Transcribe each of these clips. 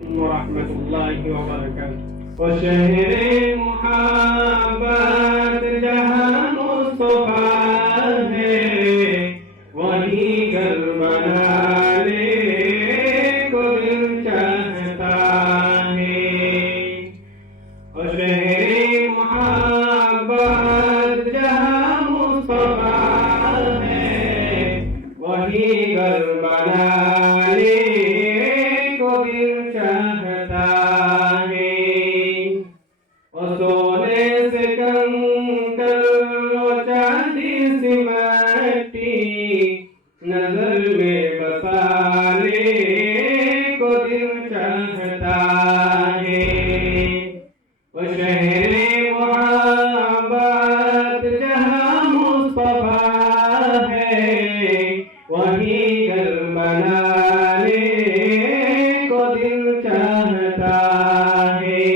वरहमतुल्लाहि वबरकातुहू। और शहरे मुहब्बत जहाँ मुस्तफा है, वही घर बनाने को दिल चाहता है। और शहरे मुहब्बत जहाँ मुस्तफा है, वही घर बनाने को दिल चाहता है। और सोने से कंकर और चांदी सी मट्टी नजर में बसाने को दिल चाहता है। और शहरे मुहब्बत जहाँ मुस्तफा है, वही घर बनाने को दिल चाहता है।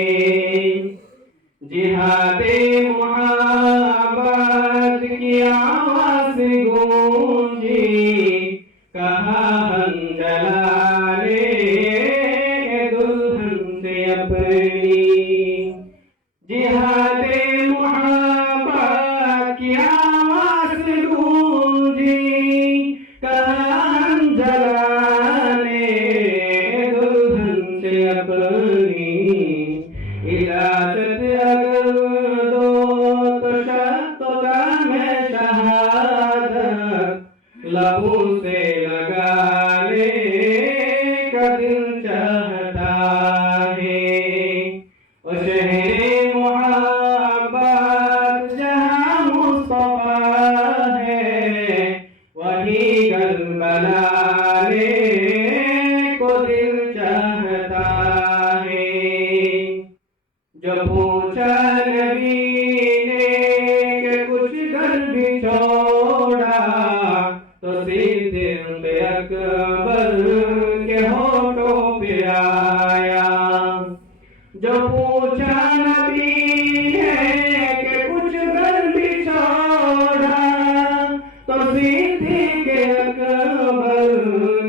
जिहादे मुहब्बत की आवाज़ गूंजी, कहा हम जलाले दुल्हन से अपनी। जिहादे मुहब्बत की आवाज़ गूंजी, कहा हम जलाले दुल्हन से अपनी। इजाजत अगर दो तो शब्दों में शहादत लबों से लगाने का दिल चाहता है। और शहरे मुहब्बत जहाँ मुस्तफा है, वही घर बनाने को दिल चाहता है। जब पूछा नबी ने कि कुछ घर भी छोड़ा, तो सिद्दीक़ अकबर के होठों पे आया। जब पूछा नबी ने कि कुछ घर भी छोड़ा, तो सिद्दीक़ अकबर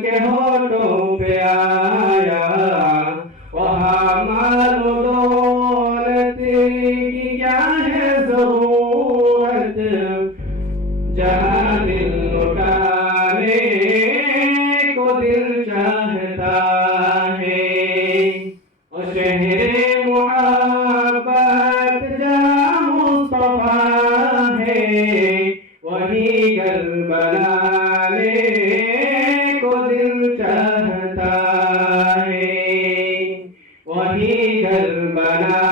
के होठों पे आया। वहाँ मानो दौलत की क्या है ज़रूरत, जहाँ दिल लुटाने को दिल चाहता है। और शहरे मुहब्बत जहाँ मुस्तफा है, वही घर बनाने को दिल चाहता है। वही घर बना